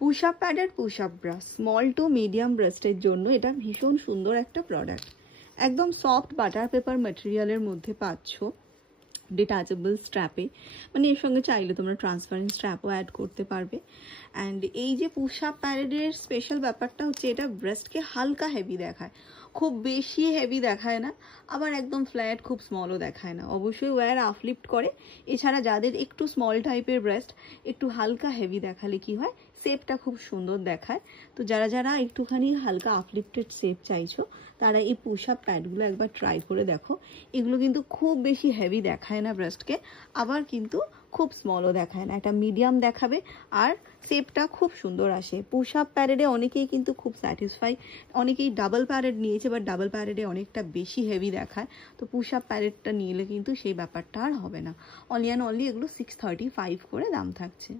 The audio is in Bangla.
পুশ আপ প্যাডের push up bra, small to medium ব্রেস্টের জন্য এটা ভীষণ সুন্দর একটা প্রোডাক্ট। একদম সফট বাটার পেপার ম্যাটেরিয়ালের মধ্যে পাচ্ছ, ডিটাচেবল স্ট্র্যাপে, মানে এর সঙ্গে চাইলে তোমরা ট্রান্সপারেন্ট স্ট্র্যাপও অ্যাড করতে পারবে। অ্যান্ড এই যে পুশ আপ প্যাডের স্পেশাল ব্যাপারটা হচ্ছে এটা ব্রেস্টকে হালকা হেভি দেখায়, খুব বেশি হেভি দেখায় না, আবার একদম ফ্ল্যাট খুব স্মলও দেখায় না। অবশ্যই ওয়্যার আপলিফট করে। এছাড়া যাদের একটু স্মল টাইপের ব্রেস্ট, একটু হালকা হেভি দেখালে কি হয়, শেপটা খুব সুন্দর দেখায়। তো যারা যারা একটুখানি হালকা আপলিফটেড শেপ চাইছো তারা এই পুশ আপ প্যাডগুলো একবার ট্রাই করে দেখো। এগুলো কিন্তু খুব বেশি হেভি দেখায় না ব্রেস্টকে, আবার কিন্তু খুব স্মলও দেখায় না, একটা মিডিয়াম দেখাবে আর শেপটা খুব সুন্দর আসে। পুশ আপ প্যারেডে অনেকেই কিন্তু খুব স্যাটিসফাই, অনেকেই ডাবল প্যারেড নিয়েছে, বাট ডাবল প্যারেডে অনেকটা বেশি হেভি দেখায়। তো পুশ আপ প্যারেডটা নিলে কিন্তু সেই ব্যাপারটা আর হবে না। অনলি অ্যান্ড অনলি এগুলো 635 করে দাম থাকছে।